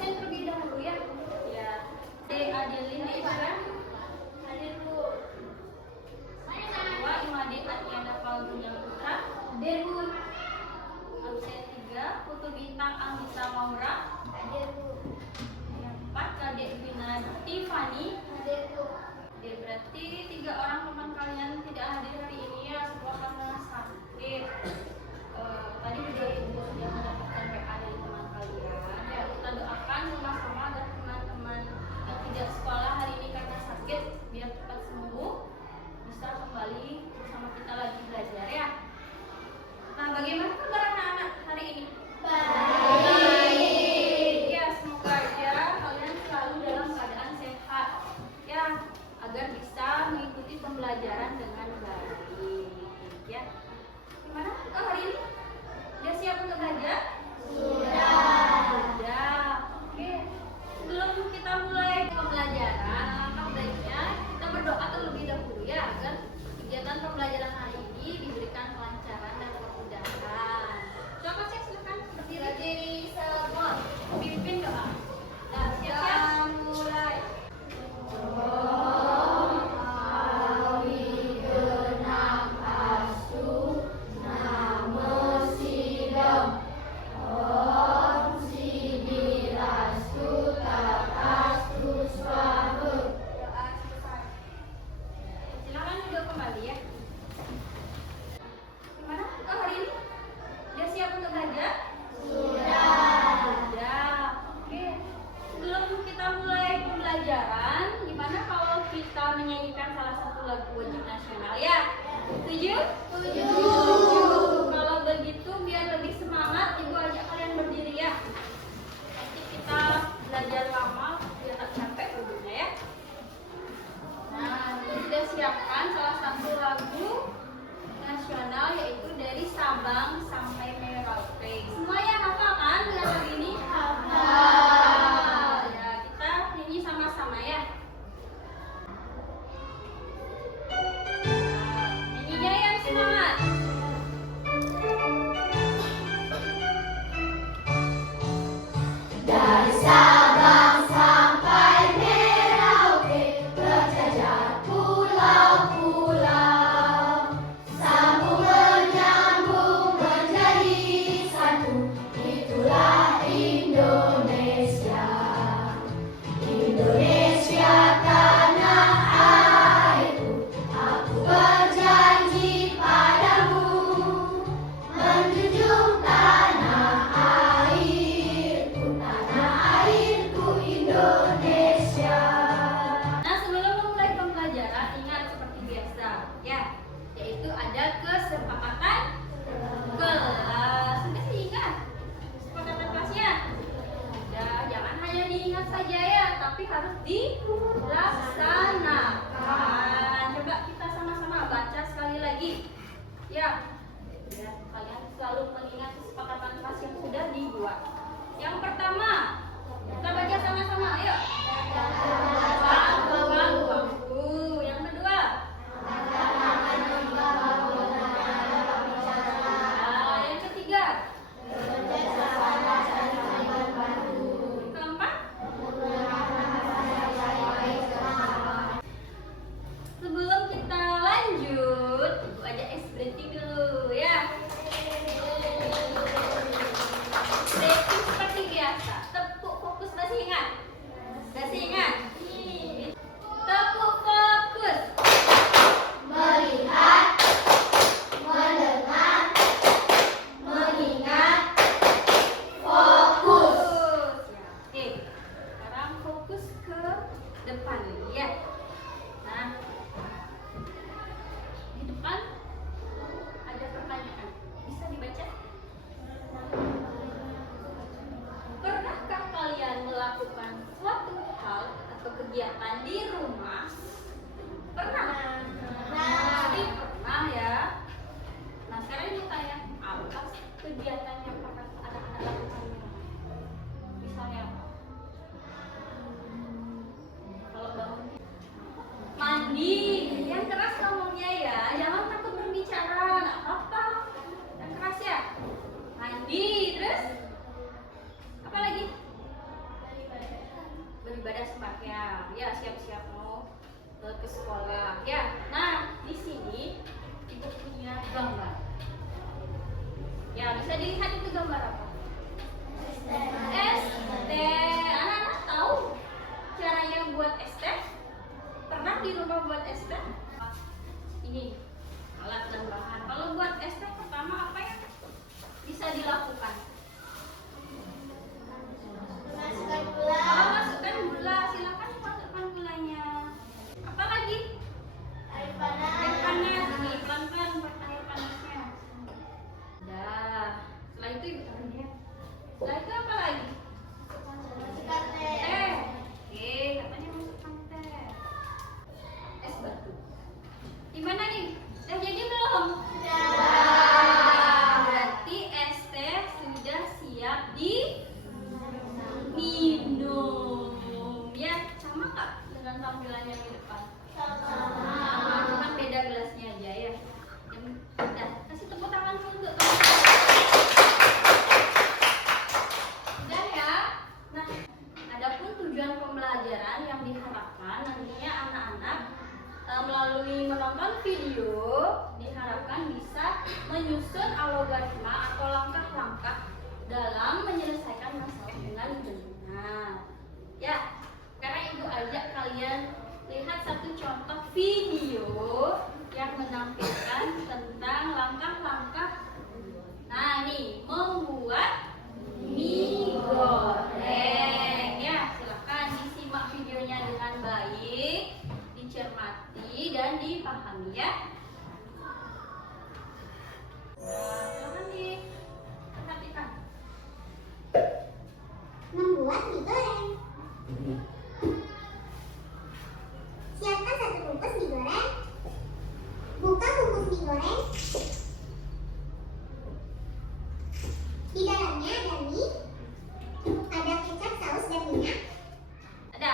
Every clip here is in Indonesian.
absen terlebih dahulu ya. Ya. Adelin ya Ibu ya. Hadir Bu. Kedua Imade Atiana Falgunya Putra. Hadir Bu. Absen 3 Putu Bintang Anissa Maura. Hadir Bu. Yang 4 Kadek Vina Tiffany. Hadir Bu. Ya, berarti 3 orang teman kalian tidak hadir hari ini ya, semua karena sakit. Tadi juga Ibu sudah mendapatkan WA dari teman kalian. Ya, kita doakan sama-sama agar teman-teman yang tidak sekolah hari ini karena sakit biar cepat sembuh, bisa kembali bersama kita lagi belajar ya. Nah, bagaimana kabar anak-anak hari ini? Baik. Ya, semoga aja kalian selalu dalam keadaan sehat ya, agar bisa mengikuti pembelajaran dengan baik ya. Gimana hari ini? Udah siap untuk belajar? Sudah. Oke. Sebelum kita mulai pembelajaran, alangkah baiknya kita berdoa terlebih dahulu ya, agar kegiatan pembelajaran hari ini diberikan kelancaran dan kemudahan. Coba cek silakan berdiri semua. Pimpin doa. Nah, siap-siap mulai. Silakan duduk kembali ya. Gimana hari ini? Udah siap untuk belajar? Sudah. Oke. Sebelum kita mulai pembelajaran, gimana kalau kita menyanyikan salah satu lagu wajib nasional ya? Setuju? Setuju. Kalau begitu biar lebih semangat, Ibu ajak kalian berdiri ya. Nanti kita belajar lama biar tak capek tubuhnya ya. Nah, kita siapkan salah satu lagu nasional yaitu dari Sabang sampai Merauke. Semuanya hafal kan dengan lagu ini? Hafal. Ya, kita nyanyi sama-sama ya. Nyanyinya yang semangat. Dari Sabang sampai Merauke, berjajar pulau-pulau, sambung menyambung menjadi satu, itulah Indonesia. Indonesia tanah airku, aku berjanji padamu, menjunjung tanah airku Indonesia. Nah, sebelum memulai pembelajaran, ingat seperti biasa ya, yaitu ada kesepakatan kelas. Sudah diingat kesepakatan kelasnya? Sudah, jangan hanya diingat saja ya, tapi harus dilaksanakan. Coba kita sama-sama baca sekali lagi ya. Ya, kalian selalu mengingat kesepakatan kelas yang sudah dibuat. Yang pertama, kita baca sama-sama, ayo. Bangku. Yang kedua, yang ketiga, keempat, sebelum kita lanjut, Ibu ajak berhenti dulu ya. Breaking seperti biasa. Tepuk fokus, masih ingat? Masih ingat? Tepuk fokus. Melihat, mendengar, mengingat, fokus. Ya. Oke. Sekarang fokus ke depan ya. Nah, di depan ada pertanyaan. Bisa dibaca? Pernahkah kalian melakukan suatu hal atau kegiatan di rumah? Pernah? Pasti pernah ya. Nah, sekarang ini tanya, apa sih kegiatan yang pernah anak-anak lakukan di rumah? Misalnya apa? Kalau bangun mandi, yang keras ngomongnya ya, jangan takut berbicara, nggak apa-apa. Yang keras ya. Mandi, terus apa lagi? beribadah sembahyang. Ya, siap-siap mau ke sekolah. Ya, nah di sini ibu punya gambar. Ya, bisa dilihat itu gambar apa? ST. Anak-anak tahu caranya buat ST? Pernah di rumah buat ST? Ini alat dan bahan. Kalau buat ST pertama apa yang bisa dilakukan? Masukkan gula. Masukkan gula. Silakan masukkan gulanya. Apa lagi? Air panas. Air panas. Nih, pelan-pelan buat air panasnya. Dah. Setelah itu ibu tangannya. Setelah itu apa lagi? Masukkan teh. Teh. Oke, katanya masukkan teh. Es batu. Di mana nih? Teh jadi belum? Sudah. Berarti es teh sudah siap diminum. Ya, sama nggak dengan tampilannya di depan? Sama, cuma beda gelasnya aja ya. Udah, kasih tepuk tangan dulu untuk teman-teman. Udah ya. Nah, adapun tujuan pembelajaran yang diharapkan nantinya anak-anak melalui menonton video diharapkan bisa menyusun algoritma atau langkah-langkah dalam menyelesaikan masalah dengan benar. Ya, karena ibu ajak kalian lihat satu contoh video yang menampilkan tentang langkah-langkah. Nah, nih membuat mie goreng. Ya, silakan disimak videonya dengan baik, dicermati dan dipahami ya. Silakan diperhatikan. Membuat mie goreng. Siapkan satu bungkus mie goreng. Buka bungkus mie goreng. Di dalamnya ada mie, ada kecap, saus, dan minyak. Ada.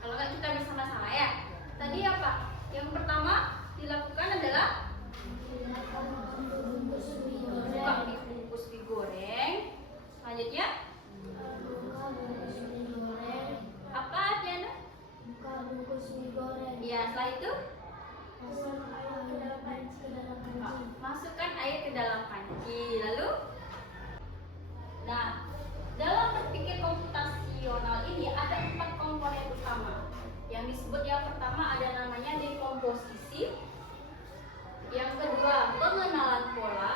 Kalau nggak kita bersama-sama ya. Tadi apa? Yang pertama dilakukan adalah buka bungkus mie goreng. Selanjutnya apa Diana? Buka bungkus mie goreng. Ya, setelah itu Masukkan air ke dalam panci. masukkan air ke dalam panci. Lalu, nah, dalam berpikir komputasional ini ada 4 komponen utama. Yang disebut yang pertama ada namanya dekomposisi, yang kedua pengenalan pola,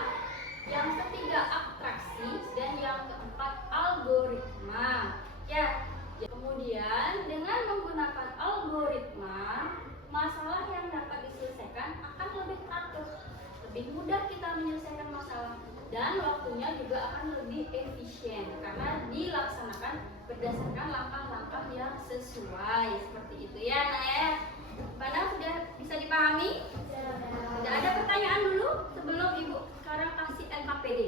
yang ketiga abstraksi, dan yang keempat algoritma. Ya, kemudian dengan menggunakan algoritma, masalah yang dapat diselesaikan akan lebih teratur, lebih mudah kita menyelesaikan masalah, dan waktunya juga akan lebih efisien karena dilaksanakan berdasarkan langkah-langkah yang sesuai seperti itu ya. Nah ya, pada sudah bisa dipahami? Sudah ada pertanyaan dulu sebelum ibu sekarang kasih LKPD?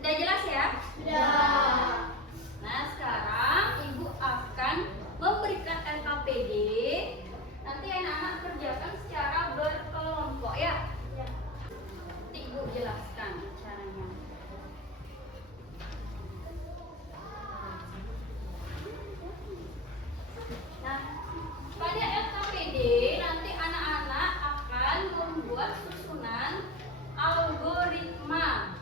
Sudah jelas ya? Sudah. Nah, sekarang ibu akan memberikan LKPD. Nanti anak-anak kerjakan secara berkelompok ya. Nanti ibu jelaskan caranya. Nah, pada LKPD nanti anak-anak akan membuat susunan algoritma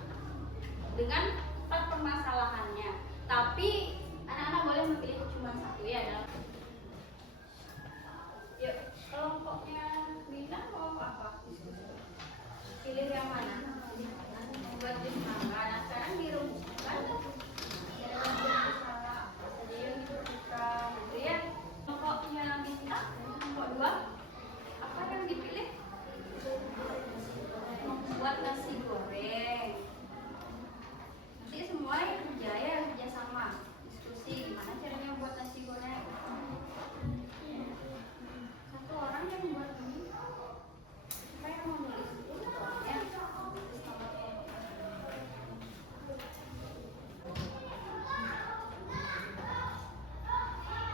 dengan 4 permasalahannya. Tapi anak-anak boleh memilih cuma satu ya. Yuk, kelompoknya Bina mau apa? Pilih yang mana? Buat di sana. Nah, sekarang dirumuskan. Salah. Jadi yang dirumuskan gitu ya. Kelompoknya Bina, kelompok 2. Apa yang dipilih? Membuat nasi goreng. Nanti semua yang kerja ya, kerja sama. Diskusi gimana caranya buat nasi goreng. Satu orang yang buat ini. Siapa yang mau nulis? Ya.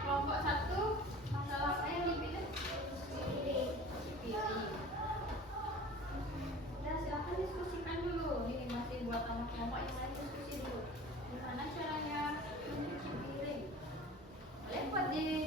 Kelompok 1, masalah apa yang dipilih? Pilih. Nah, silakan diskusikan dulu. Ini masih buat anak kelompok yang lain, diskusi dulu. Gimana caranya mencuci piring? Boleh buat di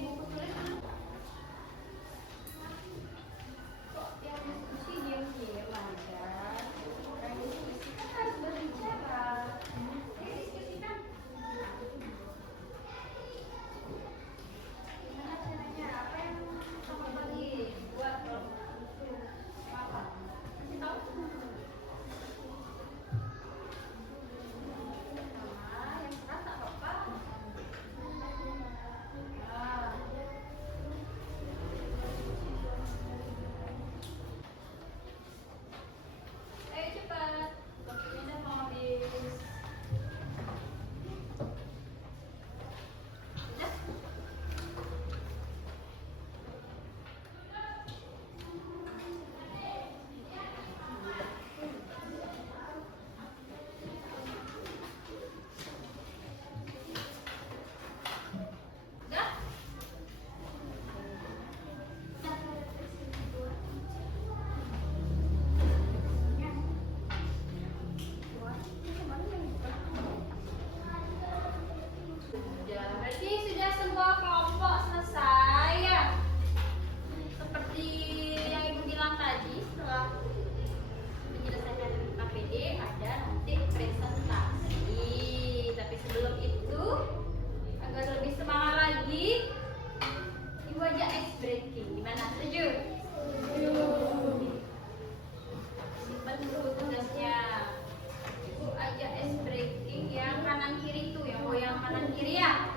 Ini ya.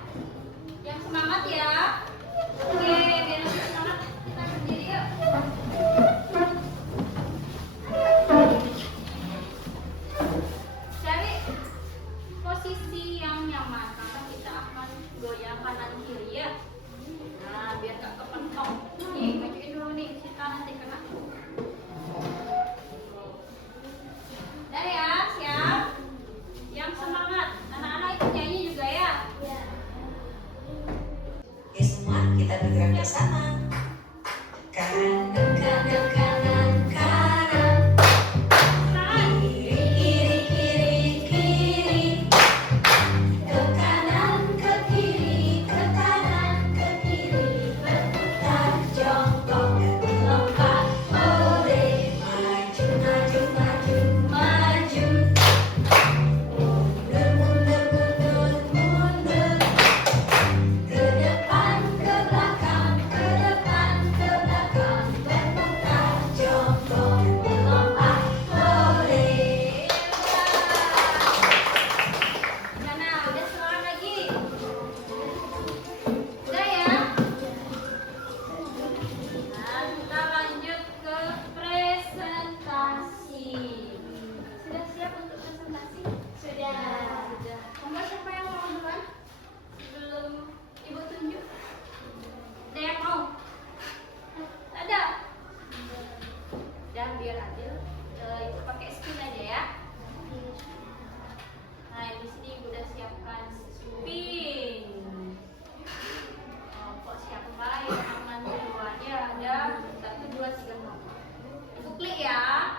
Yang semangat ya. Oke, biar lebih semangat kita berdiri yuk. Cari posisi yang nyaman karena kita akan goyang kanan kiri ya. Nah, biar gak kepentok. Nih, majuin dulu nih, kita nanti kena. Udah ya, siap. Yang semangat, anak-anak ikut nyanyi juga ya. Oke semua, kita bergerak bersama. Kanan, kanan, kanan, kanan. Kiri, kiri, kiri, kiri. Ke kanan, ke kiri, ke kanan, ke kiri. Berputar jongkok, melompat, oleh. Maju, maju, maju, maju. Mundur, mundur, mundur, mundur. Ke depan, ke belakang, ke depan, ke belakang. Berputar jongkok, melompat, oleh. Mana, udah semangat lagi. Udah ya. Nah, kita lanjut ke presentasi. Sudah siap untuk presentasi? Sudah. Sudah. Monggo siapa yang mau duluan? Belum Ibu tunjuk. Ada yang mau? Ada. Dan biar adil, Ibu pakai spin aja ya. Nah, di sini Ibu udah siapkan spin. Kelompok siapa yang aman duluan ya? Ada 1, 2, 3, 4. Ibu klik ya.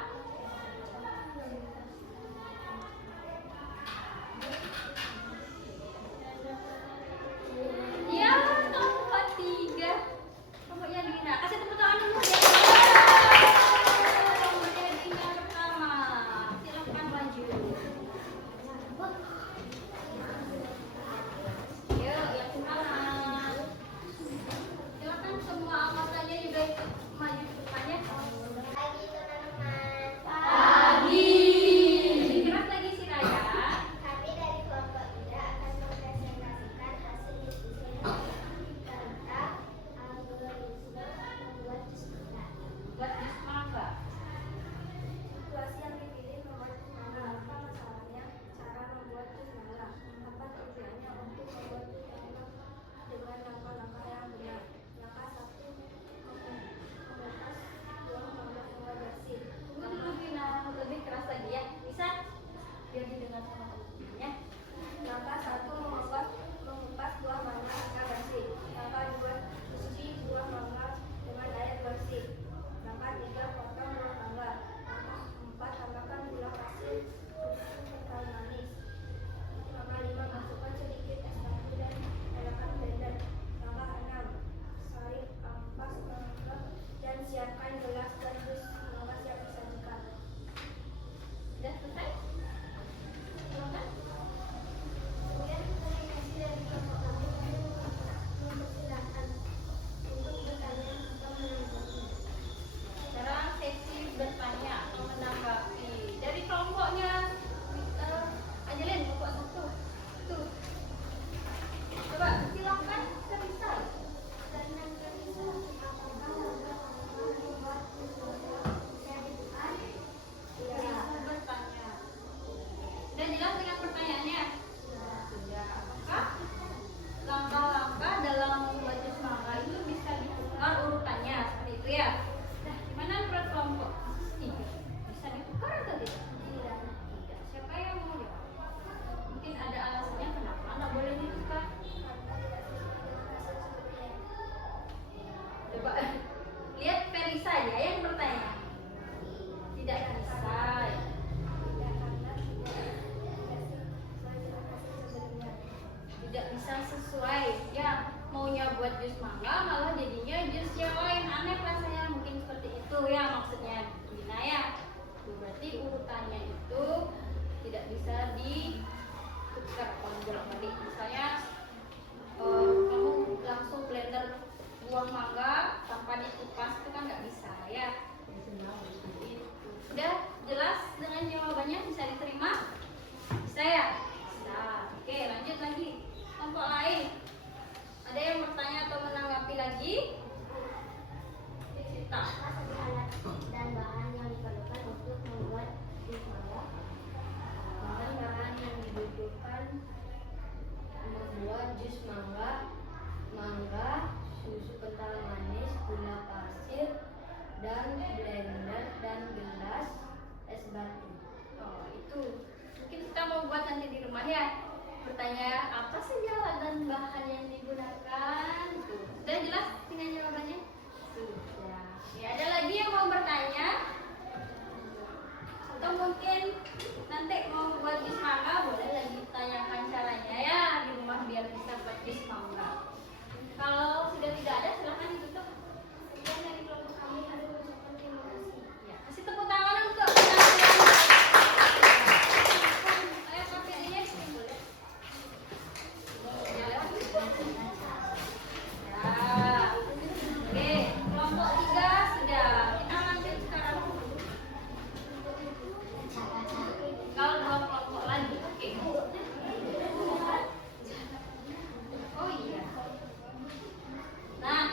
Ya, kelompok 3. Kelompoknya Dina. Kasih tepuk tangan dulu ya. Kelompoknya Dina pertama. Silakan maju. Yuk, yang semangat. Silakan semua anggotanya juga ikut maju ke depannya. Pagi teman-teman. Pagi. Lebih keras lagi si Raya. Kami dari kelompok 3 akan mempresentasikan hasil diskusi tentang algoritma membuat jus mangga. Buat jus mangga. Situasi yang dipilih membuat jus mangga. Apa masalahnya? Cara membuat jus mangga. Apa tujuannya untuk membuat jus mangga dengan langkah-langkah yang benar? Langkah 1, mengupas buah mangga hingga bersih. Tunggu dulu Dina, lebih keras lagi ya. Bisa? Biar didengar sama teman-temannya. Langkah 1, mengupas buah mangga hingga bersih. Langkah 2, cuci buah mangga dengan air bersih. Langkah 3, potong buah mangga. Langkah 4, tambahkan gula pasir, susu kental manis. Langkah 5, masukkan sedikit es batu dan nyalakan blender. Langkah 6, salin ampas mangga dan siapkan gelas dan jus mangga siap disajikan. Sudah selesai? Silakan. Kemudian komunikasi dari kelompok kami mempersilahkan untuk bertanya atau menanggapi. Sekarang sesi bertanya atau menanggapi dari kelompoknya. Angelin, kelompok 1. Tuh. Coba silakan Teresa. Pertanyaan kedua, apakah langkah-langkah membuat jus mangga bisa ditekan? Teresa bertanya. Sudah jelas dengan pertanyaannya? Sudah. Apakah langkah-langkah dalam membuat jus mangga itu bisa ditukar urutannya seperti itu ya? Nah, gimana menurut kelompok 3? Bisa ditukar atau tidak? Tidak. Siapa yang mau jawab? Mungkin ada alasannya kenapa nggak boleh ditukar. Coba lihat Teresa ya yang bertanya. Tidak bisa. Tidak bisa sesuai ya, maunya buat jus mangga malah jadinya jus yang lain, aneh rasanya, mungkin seperti itu ya maksudnya Dina ya. Tuh, berarti urutannya itu tidak bisa ditukar kalau bolak-balik. Misalnya kamu langsung blender buah mangga tanpa dikupas itu kan nggak bisa ya. Gitu. Udah jelas dengan jawabannya, bisa diterima? Bisa ya? Bisa. Oke, lanjut lagi. Kelompok dibutuhkan membuat jus mangga, susu kental manis, gula pasir, dan blender dan gelas es batu. Oh, itu mungkin kita mau buat nanti di rumah ya. Bertanya apa saja alat dan bahan yang digunakan. Tuh, sudah jelas dengan jawabannya? Sudah. Ya, ada lagi yang mau bertanya? Atau mungkin nanti mau buat jus mangga, boleh lagi tanyakan caranya ya di rumah biar bisa buat jus mangga. Kalau sudah tidak ada, silahkan ditutup. Sekian dari kelompok kami, ada ucapan terima kasih. Ya, kasih tepuk tangan untuk ayo kopi ini boleh. Ya, lewat. Ya. Oke, kelompok 3 sudah. Kita lanjut sekarang. Tinggal 2 kelompok lagi. Oke. Oh iya. Nah,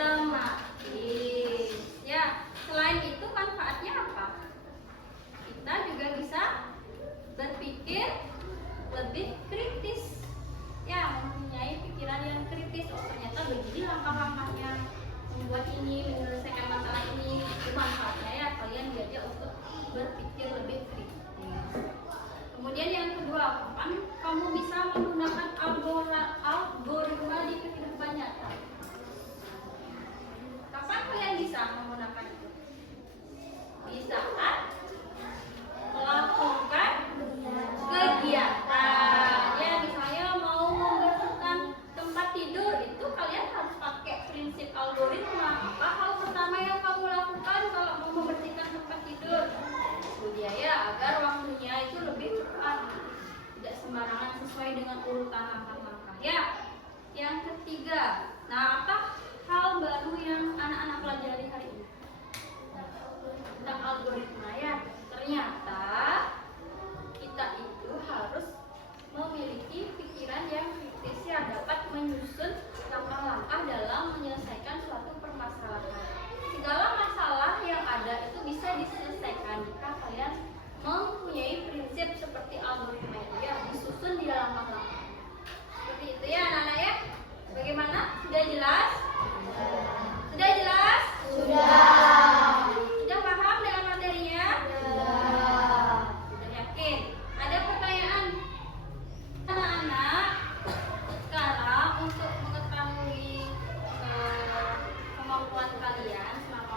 sistematis. Ya, selain itu manfaatnya apa? Kita juga bisa berpikir lebih kritis. Ya, mempunyai pikiran yang kritis. Oh, ternyata begini langkah-langkahnya membuat ini, menyelesaikan masalah ini. Itu manfaatnya ya, kalian diajak untuk berpikir lebih kritis. Kemudian yang kedua, kapan kamu bisa menggunakan algoritma di kehidupan nyata? Kapan kalian bisa menggunakan itu? Di saat melakukan kegiatan. Ya, misalnya mau membersihkan tempat tidur, itu kalian harus pakai prinsip algoritma. Apa hal pertama yang kamu lakukan kalau mau membersihkan tempat tidur? Ya, agar waktunya itu lebih cepat, tidak sembarangan, sesuai dengan urutan langkah-langkah. Ya, yang ketiga, nah apa hal baru yang anak-anak pelajari hari ini tentang algoritma? Ya, ternyata kita itu harus memiliki pikiran yang kritis, ya, dapat menyusun langkah-langkah dalam menyelesaikan suatu permasalahan. Segala masalah yang ada itu bisa diselesaikan jika kalian mempunyai prinsip seperti algoritma itu, ya, disusun di dalam langkah-langkah. Seperti itu ya anak-anak ya. Bagaimana? Sudah jelas? Sudah jelas? Sudah paham dengan materinya? Sudah yakin? Ada pertanyaan? Anak-anak, sekarang untuk mengetahui kemampuan kalian selama